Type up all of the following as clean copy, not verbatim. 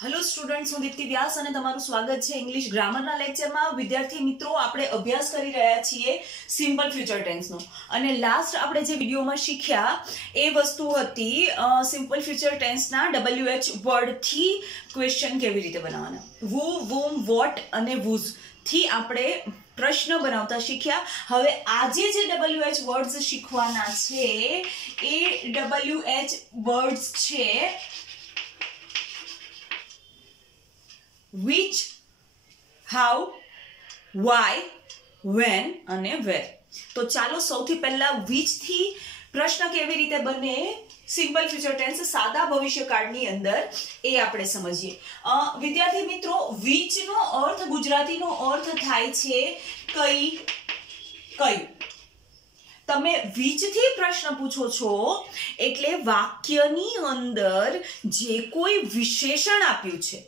Hello students, હું દીપ્તિ વ્યાસ અને તમારું સ્વાગત છે ઇંગ્લિશ ગ્રામરના લેક્ચરમાં। વિદ્યાર્થી મિત્રો, આપણે અભ્યાસ કરી રહ્યા છીએ સિમ્પલ ફ્યુચર ટેન્સનો અને લાસ્ટ આપણે જે વિડિયોમાં શીખ્યા એ વસ્તુ હતી સિમ્પલ ફ્યુચર ટેન્સના WH વર્ડથી ક્વેશ્ચન કેવી રીતે બનાવવાના। વુ, વુમ, વોટ અને વુઝ થી આપણે પ્રશ્ન બનાવતા શીખ્યા। હવે આજે જે WH વર્ડ્સ શીખવાના છે એ WH વર્ડ્સ છે which, how, why, when અને where। તો ચાલો સૌથી પહેલા which થી પ્રશ્ન કેવી રીતે બને સિમ્પલ ફ્યુચર ટેન્સ સાદા ભવિષ્યકાળની અંદર એ આપણે સમજીએ। વિદ્યાર્થી મિત્રો, which નો અર્થ ગુજરાતીનો અર્થ થાય છે કઈ, કયું। તમે which થી પ્રશ્ન પૂછો છો એટલે વાક્યની અંદર જે કોઈ વિશેષણ આપ્યું છે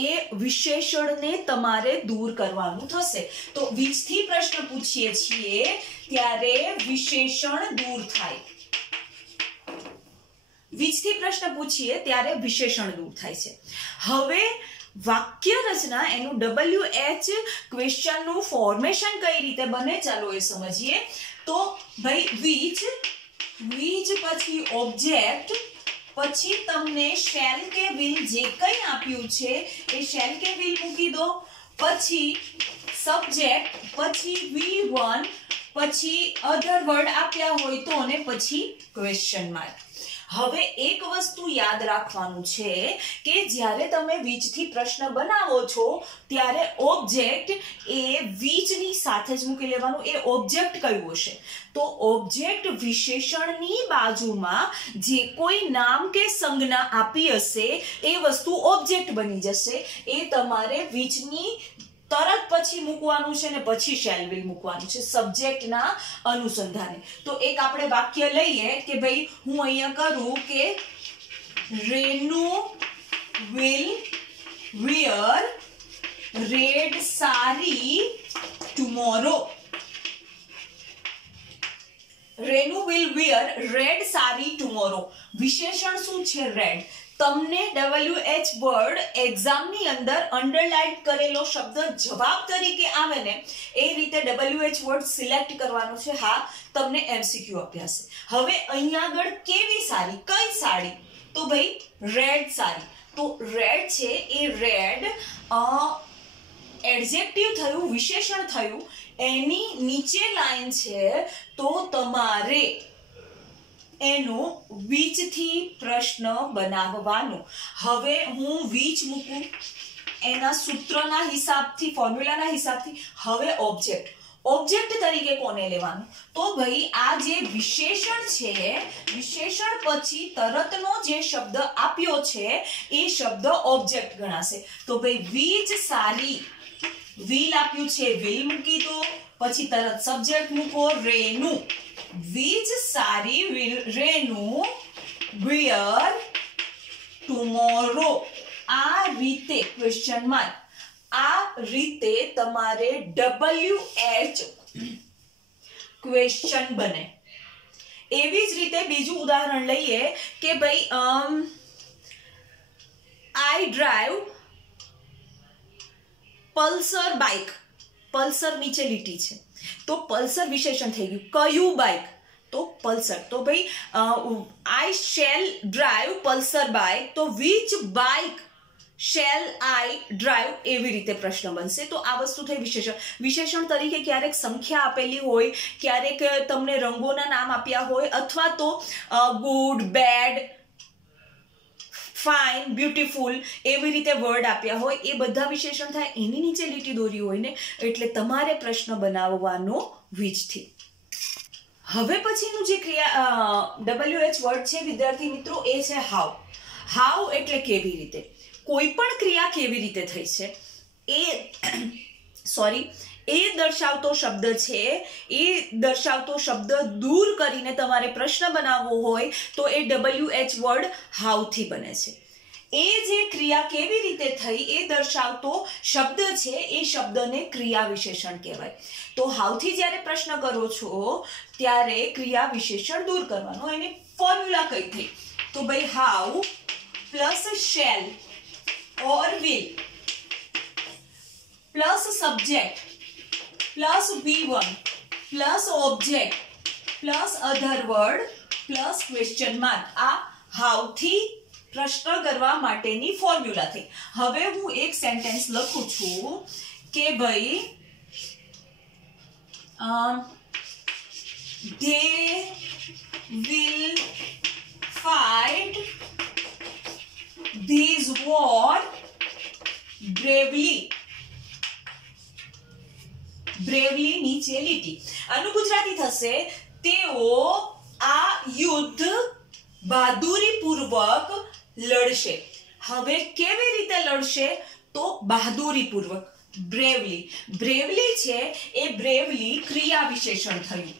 એ વિશેષણને તમારે દૂર કરવાનું થશે। તો which થી પ્રશ્ન પૂછીએ છીએ ત્યારે વિશેષણ દૂર થાય। which થી પ્રશ્ન પૂછીએ ત્યારે વિશેષણ દૂર થાય છે। હવે વાક્ય રચના એનું WH ક્વેશ્ચનનું ફોર્મેશન કઈ રીતે બને ચાલો એ સમજીએ। તો ભાઈ which પછી ઓબ્જેક્ટ પછી તમને શેલ કે વિલ જે કંઈ આપ્યું છે એ શેલ કે વિલ મૂકી દો, પછી સબ્જેક્ટ, પછી V1, પછી અધર વર્ડ આપ્યા હોય તો અને પછી ક્વેશ્ચન માર્ક। હવે એક વસ્તુ યાદ રાખવાનું છે કે જ્યારે તમે which થી પ્રશ્ન બનાવો છો ત્યારે ઓબ્જેક્ટ એ which ની સાથે જ મૂકી લેવાનું। એ ઓબ્જેક્ટ કયું હશે તો ઓબ્જેક્ટ વિશેષણની બાજુમાં જે કોઈ નામ કે સંજ્ઞા આપી હશે એ વસ્તુ ઓબ્જેક્ટ બની જશે। એ તમારે which ની તરત પછી મૂકવાનું છે ને પછી શેલ વિલ મૂકવાનું છે સબ્જેક્ટના અનુસંધાને। તો એક આપણે વાક્ય લઈએ કે ભાઈ હું અહીંયા કરું કે Renu will wear red saree tomorrow। Renu will wear red saree tomorrow। વિશેષણ શું છે રેડ। તમને WH વર્ડ એક્ઝામની અંદર અંડરલાઇન કરેલો શબ્દ જવાબ તરીકે આવે ને એ રીતે WH વર્ડ સિલેક્ટ કરવાનો છે। હા, તમને MCQ આપ્યા છે। હવે અહીંયા આગળ કેવી સાડી, કઈ સાડી તો ભાઈ રેડ સાડી। તો રેડ છે એ રેડ એડજેક્ટિવ થયું, વિશેષણ થયું, એની નીચે લાઈન છે તો તમારે એનો which થી પ્રશ્ન બનાવવાનો। હવે હું which મૂકું એના સૂત્રના હિસાબથી, ફોર્મ્યુલાના હિસાબથી। હવે ઓબ્જેક્ટ તરીકે કોને લેવાનું તો ભાઈ આ જે વિશેષણ છે વિશેષણ પછી તરતનો જે શબ્દ આપ્યો છે એ શબ્દ ઓબ્જેક્ટ ગણાશે। તો ભાઈ which સારી વિલ આપ્યું છે વિલ મૂકી દો, પછી તરત સબ્જેક્ટ મૂકો Renu. which saree will Renu wear tomorrow। આ રીતે ક્વેશ્ચન માર્ક, આ રીતે તમારે WH ક્વેશ્ચન બને। એવી જ રીતે બીજું ઉદાહરણ લઈએ કે ભાઈ I drive Pulsar bike. Pulsar નીચે લીટી છે તો પલ્સર વિશેષણ થઈ ગયું, કયું બાઇક તો પલ્સર। તો ભાઈ I shall drive Pulsar bike તો which bike shall I drive એવી રીતે પ્રશ્ન બનશે। તો આ વસ્તુ થઈ વિશેષણ। વિશેષણ તરીકે ક્યારેક સંખ્યા આપેલી હોય, ક્યારેક તમને રંગોના નામ આપ્યા હોય, અથવા તો ગુડ, બેડ, ફાઇન, બ્યુટીફુલ એવી રીતે વર્ડ આપ્યા હોય એ બધા વિશેષણ થાય। એની નીચે લીટી દોરી હોય ને એટલે તમારે પ્રશ્ન બનાવવાનો which થી। હવે પછીનું જે WH વર્ડ છે વિદ્યાર્થી મિત્રો એ છે હાઉ। હાઉ એટલે કેવી રીતે, કોઈ પણ ક્રિયા કેવી રીતે થઈ છે એ દર્શાવતો શબ્દ છે। એ દર્શાવતો શબ્દ દૂર કરીને તમારે પ્રશ્ન બનાવવો હોય તો એ WH વર્ડ હાઉ થી બને છે। એ જે ક્રિયા કેવી રીતે થઈ એ દર્શાવતો શબ્દ છે એ શબ્દને ક્રિયા વિશેષણ કહેવાય। તો હાઉ થી જ્યારે પ્રશ્ન કરો છો ત્યારે ક્રિયા વિશેષણ દૂર કરવાનો। એની ફોર્મ્યુલા કઈ થઈ તો ભાઈ how plus shall or will plus subject plus V1 plus object plus other word plus question mark. આ how થી પ્રશ્ન કરવા માટેની ફોર્મ્યુલા થઈ. હવે હું એક સેન્ટેન્સ લખું છું કે ભાઈ they will fight this war bravely. Bravely નીચે લીટી. આનું ગુજરાતી થશે તેઓ આ યુદ્ધ બહાદુરીપૂર્વક લડશે. હવે કેવી રીતે લડશે? તો બહાદુરીપૂર્વક, બ્રેવલી. બ્રેવલી છે એ બ્રેવલી ક્રિયા વિશેષણ થયું.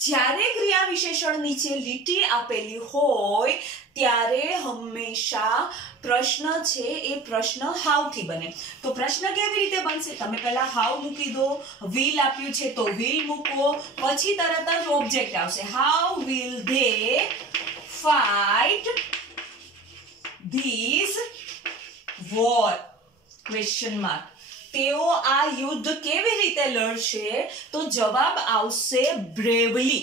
જ્યારે ક્રિયા વિશેષણ નીચે લીટી આપેલી હોય ત્યારે હંમેશા પ્રશ્ન છે એ પ્રશ્ન હાઉ થી બને. તો પ્રશ્ન કેવી રીતે બનશે? તમે પહેલા હાઉ મૂકી દો, વિલ આપ્યું છે તો વિલ મૂકો, પછી તરત જ ઓબ્જેક્ટ આવશે. How will they fight this war? Question mark. તેઓ આ યુદ્ધ કેવી રીતે લડશે? તો જવાબ આવશે બ્રેવલી,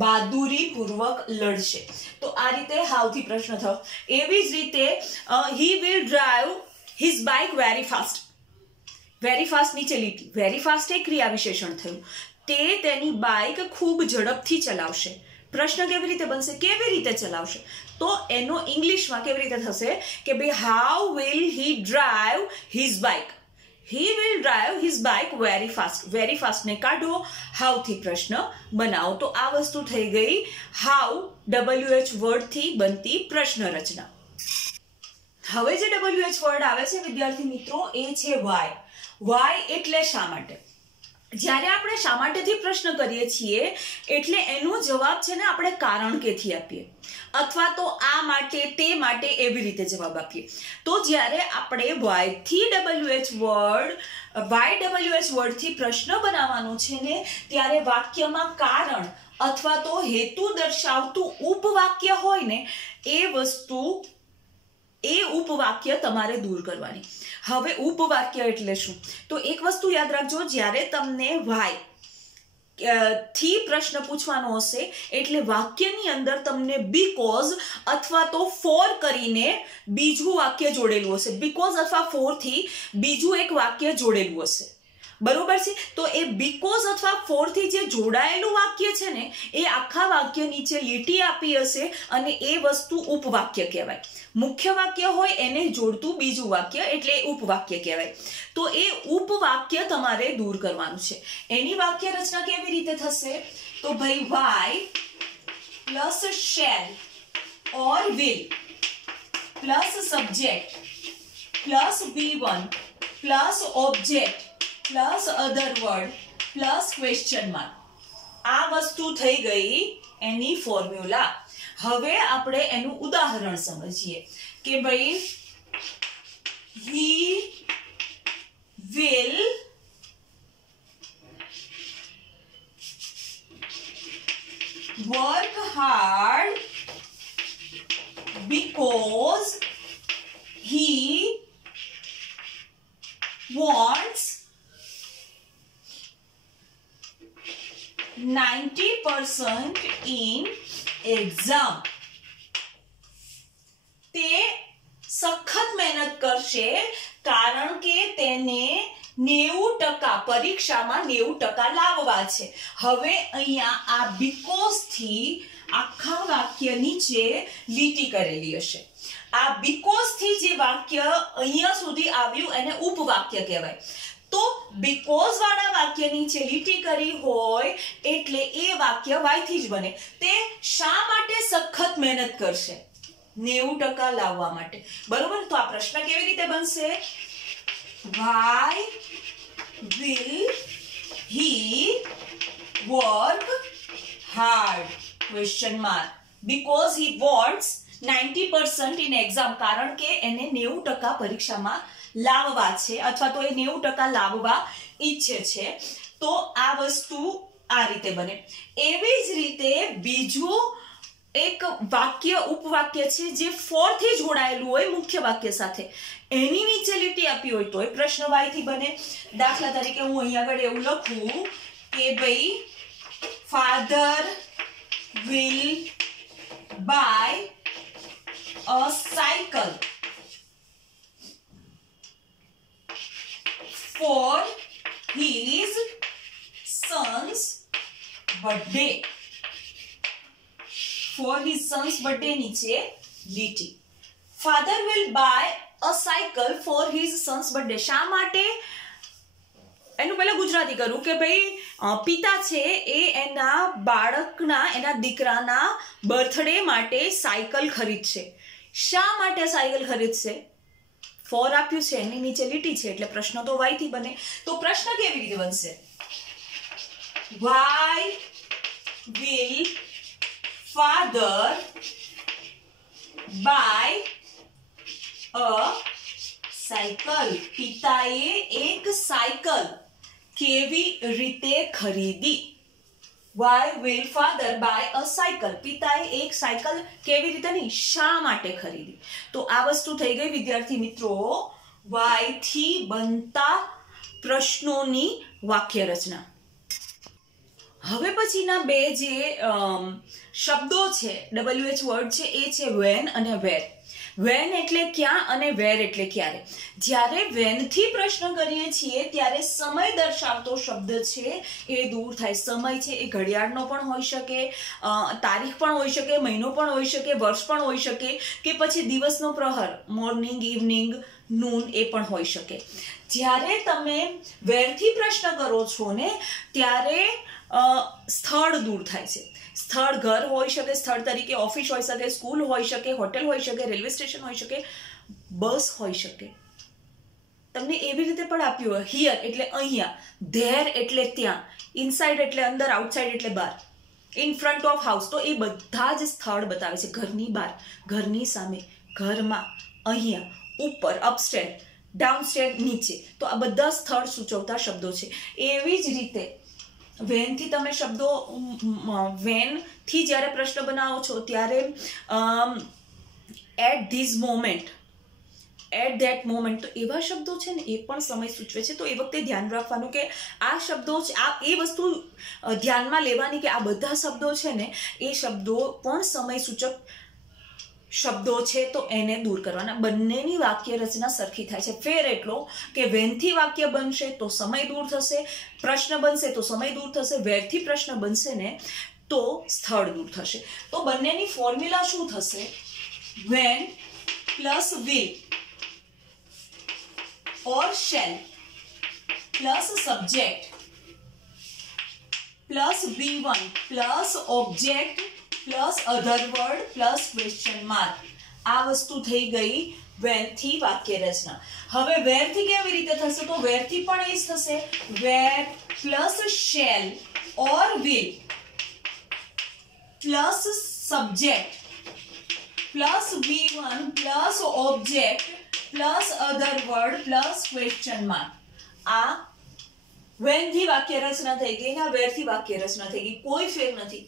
બહાદુરીપૂર્વક લડશે. તો આ રીતે હાઉ થી પ્રશ્ન થયો. એવી જ રીતે he will drive his bike very fast. Very fast નીચે લીટી. વેરી ફાસ્ટ એ ક્રિયા વિશેષણ થયું. તે તેની બાઇક ખૂબ ઝડપથી ચલાવશે. પ્રશ્ન કેવી રીતે બનશે? કેવી રીતે ચલાવશે? તો એનો ઇંગ્લિશમાં કેવી રીતે થશે કે ભાઈ how will he drive his bike? He will drive his bike very fast. Very fast ને કાઢો, how થી પ્રશ્ન બનાવો. તો આ વસ્તુ થઈ ગઈ how WH વર્ડ થી બનતી પ્રશ્ન રચના. હવે જે WH વર્ડ આવે છે વિદ્યાર્થી મિત્રો એ છે why. why એટલે શા માટે. જ્યારે આપણે શા માટેથી પ્રશ્ન કરીએ છીએ એટલે એનો જવાબ છે ને આપણે કારણ કેથી આપીએ અથવા તો આ માટે તે માટે એવી રીતે જવાબ આપીએ. તો જ્યારે આપણે why વર્ડથી પ્રશ્ન બનાવવાનો છે ને ત્યારે વાક્યમાં કારણ અથવા તો હેતુ દર્શાવતું ઉપવાક્ય હોય ને એ ઉપવાક્ય તમારે દૂર કરવાની. હવે ઉપવાક્ય એટલે શું? તો એક વસ્તુ યાદ રાખજો, જ્યારે તમને વાય થી પ્રશ્ન પૂછવાનો હશે એટલે વાક્યની અંદર તમને બીકોઝ અથવા તો ફોર કરીને બીજું વાક્ય જોડેલું હશે. બીકોઝ અથવા ફોર થી બીજું એક વાક્ય જોડેલું હશે. બરોબર છે? તો એ બીકોઝ અથવા ફોર થી જે જોડાયેલું વાક્ય છે ને એ આખા વાક્ય નીચે લીટી આપી હશે અને એ વસ્તુ ઉપવાક્ય કહેવાય. મુખ્ય વાક્ય હોય એને જોડતું બીજું વાક્ય એટલે ઉપવાક્ય કહેવાય. તો એ ઉપવાક્ય તમારે દૂર કરવાનું છે. એની વાક્ય રચના કેવી રીતે થશે? તો ભાઈ why plus shall or will plus subject plus V1 plus object plus other word plus question mark. આ વસ્તુ થઈ ગઈ એની ફોર્મ્યુલા. હવે આપણે એનું ઉદાહરણ સમજીએ કે ભાઈ he will work hard because he wants 90% in exam. તે સખત મહેનત કરશે કારણ કે તેને 90% પરીક્ષામાં 90% લાવવા છે. હવે અહીંયા આ બીકોઝ થી આખા વાક્ય નીચે લીટી કરેલી હશે. આ બીકોઝ થી જે વાક્ય અહીંયા સુધી આવ્યું એને ઉપવાક્ય કહેવાય. તો બીકોઝ વાળા વાક્ય નીચે લીટી કરી હોય એટલે એ વાક્ય વાય થી જ બને. તે શા માટે સખત મહેનત કરશે? 90% લાવવા માટે. બરોબર? તો આ પ્રશ્ન કેવી રીતે બનશે? why will he work hard? question mark. because he wants 90% in exam. કારણ કે એને 90% પરીક્ષામાં લાવવા છે અથવા તો એ 90% લાવવા ઈચ્છે છે. તો આ વસ્તુ આ રીતે બને. એવી જ રીતે બીજું એક વાક્ય ઉપવાક્ય છે જે ફોર થી જોડાયેલું હોય મુખ્ય વાક્ય સાથે, એની નીચે લીટી આપી હોય તો એ પ્રશ્ન વાય થી બને. દાખલા તરીકે હું અહીંયા આગળ એવું લખું કે ભાઈ father will buy a cycle for his son's birthday. For his son's birthday નીચે લીટી. Father will buy a cycle for his son's birthday. શા માટે? એનું પહેલા ગુજરાતી કરું કે ભાઈ પિતા છે એ એના બાળકના, એના દીકરાના બર્થડે માટે સાયકલ ખરીદશે. શા માટે સાયકલ ખરીદશે? ફોર આપ્યું છે, એની નીચે લીટી છે એટલે પ્રશ્ન તો વાય થી બને. તો પ્રશ્ન કેવી રીતે બનશે? Why will father buy a cycle. પિતાએ એક સાયકલ કેવી રીતે ખરીદી? Why will father buy a cycle? પિતાએ એક સાયકલ કેવી રીતે નહીં, શા માટે ખરીદી? તો આ વસ્તુ થઈ ગઈ વિદ્યાર્થી મિત્રો વાય થી બનતા પ્રશ્નોની વાક્ય રચના. હવે પછીના બે જે શબ્દો છે, WH વર્ડ છે, એ છે when અને where. વેન એટલે ક્યાં અને વેર એટલે ક્યારે. જ્યારે વેન થી પ્રશ્ન કરીએ છીએ ત્યારે સમય દર્શાવતો શબ્દ છે એ દૂર થાય. સમય છે એ ઘડિયાળનો પણ હોઈ શકે, તારીખ પણ હોઈ શકે, મહિનો પણ હોઈ શકે, વર્ષ પણ હોઈ શકે, કે પછી દિવસનો પ્રહર, મોર્નિંગ, ઇવનિંગ, નૂન, એ પણ હોઈ શકે. જ્યારે તમે વેરથી પ્રશ્ન કરો છો ને ત્યારે સ્થળ દૂર થાય છે. સ્થળ ઘર હોઈ શકે, સ્થળ તરીકે ઓફિસ હોઈ શકે, સ્કૂલ હોઈ શકે, હોટેલ હોઈ શકે, રેલવે સ્ટેશન હોઈ શકે, બસ હોઈ શકે. તમને એવી રીતે પણ આપ્યું હોય, હિયર એટલે અહીંયા, ધેર એટલે ત્યાં, ઇનસાઇડ એટલે અંદર, આઉટસાઇડ એટલે બહાર, ઇન ફ્રન્ટ ઓફ હાઉસ. તો એ બધા જ સ્થળ બતાવે છે. ઘરની બહાર, ઘરની સામે, ઘરમાં, અહીંયા, ઉપર, અપસ્ટેર, ડાઉનસ્ટેર, નીચે. તો આ બધા સ્થળ સૂચવતા શબ્દો છે. એવી જ રીતે વેન થી તમે શબ્દો, વેન થી જ્યારે પ્રશ્ન બનાવો છો ત્યારે at this moment, at that moment, તો એવા શબ્દો છે ને એ પણ સમય સૂચવે છે. તો એ વખતે ધ્યાન રાખવાનું કે આ શબ્દો છે, આ એ વસ્તુ ધ્યાનમાં લેવાની કે આ બધા શબ્દો છે ને એ શબ્દો પણ સમય સૂચક શબ્દો છે, તો એને દૂર કરવાના. બંનેની વાક્ય રચના સરખી થાય છે. ફેર એટલો કે વેનથી વાક્ય બનશે તો સમય દૂર થશે, પ્રશ્ન બનશે તો સમય દૂર થશે, વેરથી પ્રશ્ન બનશે ને તો સ્થળ દૂર થશે. તો બંનેની ફોર્મ્યુલા શું થશે? When plus will or shall plus subject plus V1 plus object plus other word plus question mark. આ વસ્તુ થઈ ગઈ વેર થી વાક્ય રચના. હવે વેર થી કેવી રીતે થશે? તો વેર થી પણ એ જ થશે. Where plus shall or will plus subject plus V1 plus object plus other word plus question mark. આ વેન થી વાક્ય રચના થઈ ગઈ ને વેર થી વાક્ય રચના થઈ ગઈ. કોઈ ફેર નથી,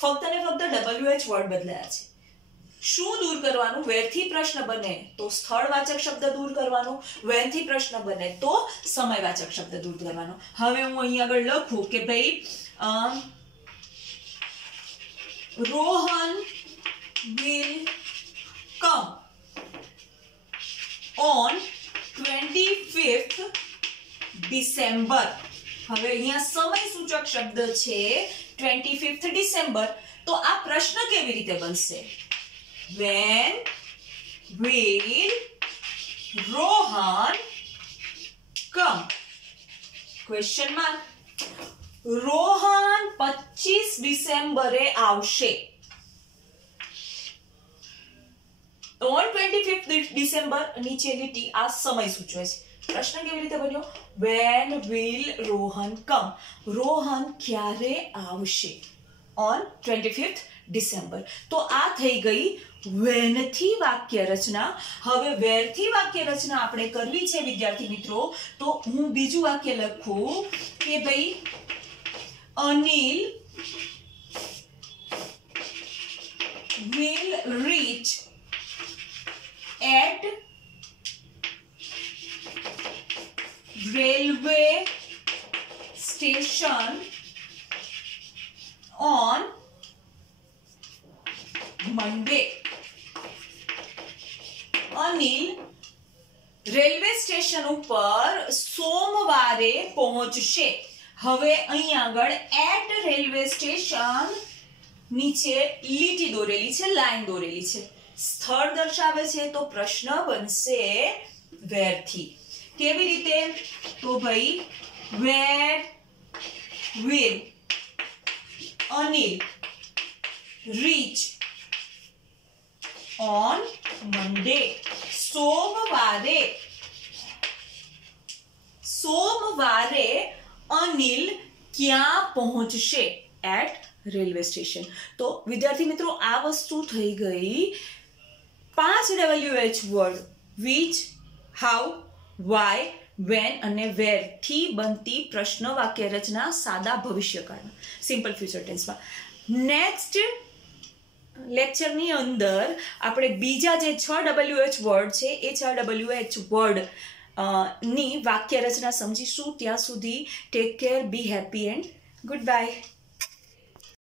ફક્ત ને ફક્ત WH વર્ડ બદલાયા છે. શું દૂર કરવાનું? વેરથી પ્રશ્ન બને તો સ્થળવાચક શબ્દ દૂર કરવાનો, વેનથી પ્રશ્ન બને તો સમયવાચક શબ્દ દૂર કરવાનો. હવે હું અહીં આગળ લખું કે ભાઈ Rohan will come on 25th December. હવે અહીંયા સમય સૂચક શબ્દ છે 25th ડિસેમ્બર. તો આ પ્રશ્ન કેવી રીતે બનશે? When will Rohan come? Question mark. Rohan 25 ડિસેમ્બરે આવશે. On 25th ડિસેમ્બર નીચે લીટી આ સમય સૂચવે છે. પ્રશ્ન કેવી રીતે બન્યો? When will Rohan come? Rohan ક્યારે આવશે? On 25th December. તો આ થઈ ગઈ when થી વાક્ય રચના. હવે where થી વાક્ય રચના આપણે કરવી છે વિદ્યાર્થી મિત્રો. તો હું બીજું વાક્ય લખું કે ભાઈ Anil will reach at railway station on Monday. Anil railway station ઉપર સોમવારે પહોંચશે. હવે અહીં આગળ એટ રેલવે સ્ટેશન નીચે લીટી દોરેલી છે, લાઈન દોરેલી છે, સ્થળ દર્શાવે છે, તો પ્રશ્ન બનશે વેર થી. કેવી રીતે? તો ભાઈ where will Anil reach on Monday. સોમવારે અનિલ ક્યાં પહોંચશે? At railway station. તો વિદ્યાર્થી મિત્રો આ વસ્તુ થઈ ગઈ 5 WH word which, how, why, when અને વેર થી બનતી પ્રશ્ન વાક્ય રચના સાદા ભવિષ્યકાળમાં, સિમ્પલ ફ્યુચર ટેન્સમાં. નેક્સ્ટ લેક્ચરની અંદર આપણે બીજા જે 6 WH વર્ડ છે એ 6 WH વર્ડ ની વાક્ય રચના સમજીશું. ત્યાં સુધી take care, B happy and good bye.